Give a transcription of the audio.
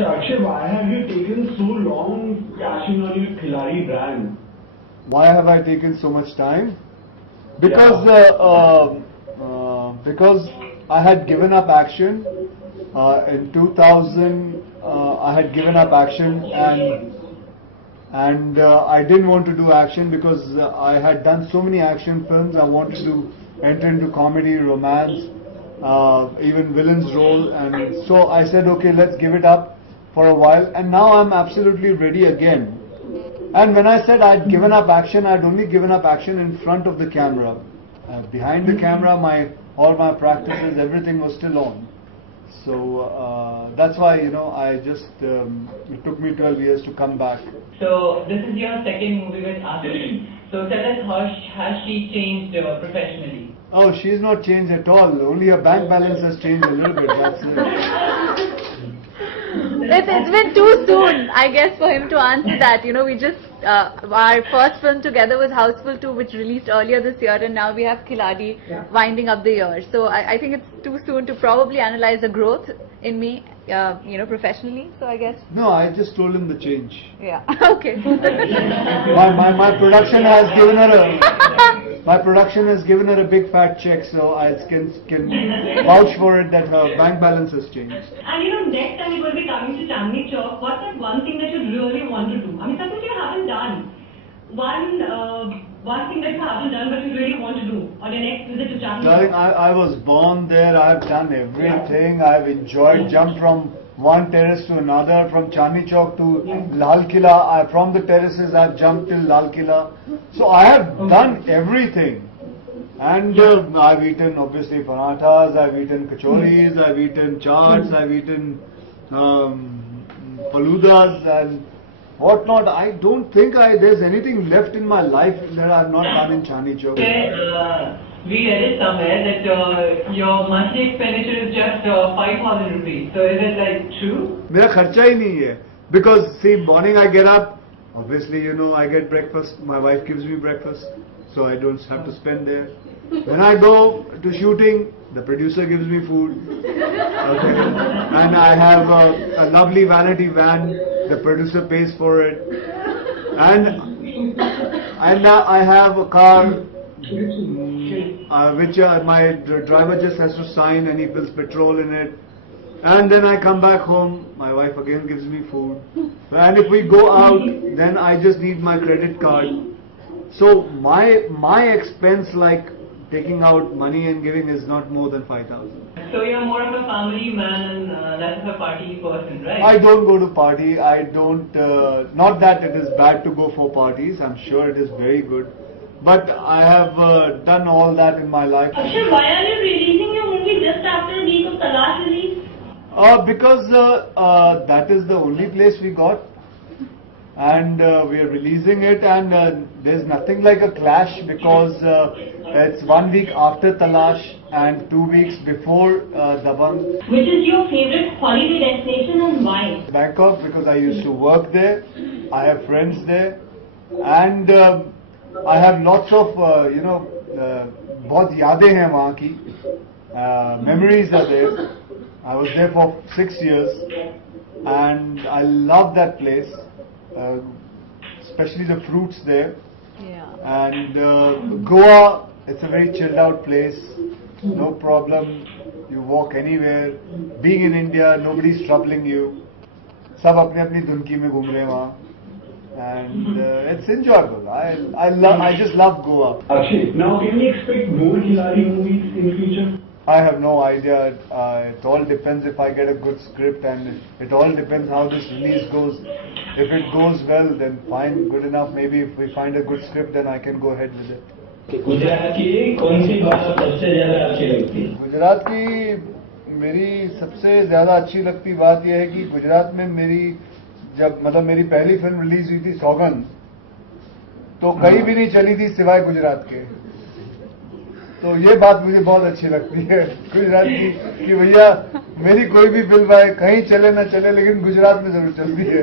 Akshay, why have you taken so long cashing on your Khiladi brand? Why have I taken so much time? Because because I had given up action in 2000. I had given up action and I didn't want to do action because I had done so many action films. I wanted to enter into comedy, romance, even villain's role, and so I said, okay, let's give it up for a while, and now I'm absolutely ready again. And when I said I'd given up action, I'd only given up action in front of the camera. Behind the camera, all my practices, everything was still on. So that's why, I just, it took me 12 years to come back. So this is your second movie with Aarti. So tell us, how has she changed professionally? Oh, she's not changed at all. Only her bank balance has changed a little bit, that's it. It's been too soon, I guess, for him to answer that. We just, our first film together was Houseful 2, which released earlier this year, and now we have Khiladi winding up the year. So I think it's too soon to probably analyze the growth in me, professionally. So I guess. No, I just told him the change. Yeah. Okay. my production has given her my production has given her a big fat check, so I can vouch for it that her bank balance has changed. And next time you will be coming to Chandni Chowk, what's that one thing that you really want to do? I mean, something you haven't done. One thing that you haven't done but you really want to do on your next visit to Chandni Chowk. Darling, I was born there. I've done everything. I've enjoyed, jumped from one terrace to another, from Chandni Chowk to Lal Killa. From the terraces I've jumped till Lal Killa. So I have done everything. And I've eaten obviously parathas, I've eaten kachoris, I've eaten chaats, I've eaten faludas and whatnot. I don't think there's anything left in my life that I've not done in Chandni Chowk. We read it somewhere that your monthly expenditure is just 5,000 rupees. So is it like true? मेरा खर्चा ही नहीं है. Because see, morning I get up, obviously I get breakfast. My wife gives me breakfast, so I don't have to spend there. When I go to shooting, the producer gives me food. Okay. And I have a lovely vanity van. The producer pays for it. And I have a car which my driver just has to sign, and he fills petrol in it. And then I come back home, my wife again gives me food. And if we go out, then I just need my credit card. So my expense, like taking out money and giving, is not more than 5,000. So you're more of a family man and less of a party person, right? I don't go to party. I don't, not that it is bad to go for parties. I'm sure it is very good. But I have done all that in my life. Akshay, why are you releasing your movie just after a week of Talash release? Because that is the only place we got. And we are releasing it, and there's nothing like a clash because it's 1 week after Talash and 2 weeks before Dabangg. Which is your favorite holiday destination and why? Bangkok, because I used to work there. I have friends there, and I have lots of बहुत यादें हैं वहाँ की. Memories are there. I was there for 6 years, and I love that place. Especially the fruits there. Yeah. And Goa, it's a very chilled out place. No problem. You walk anywhere. Being in India, nobody's troubling you. सब अपने अपनी धुनकी में घूम रहे हैं वहाँ. And it's enjoyable. I just love Goa. Akshay, now can we expect more Khiladi movies in future? I have no idea. It all depends if I get a good script, and it all depends how this release goes. If it goes well, then fine, good enough. Maybe if we find a good script, then I can go ahead with it. Gujarat की कौन सी बात सबसे ज्यादा अच्छी लगती है? गुजरात की मेरी सबसे ज्यादा अच्छी लगती बात यह है कि गुजरात में मेरी पहली फिल्म रिलीज हुई थी सौगंध, तो कहीं भी नहीं चली थी सिवाय गुजरात के. तो ये बात मुझे बहुत अच्छी लगती है गुजरात की कि भैया मेरी कोई भी फिल्म आए, कहीं चले ना चले, लेकिन गुजरात में जरूर चलती है.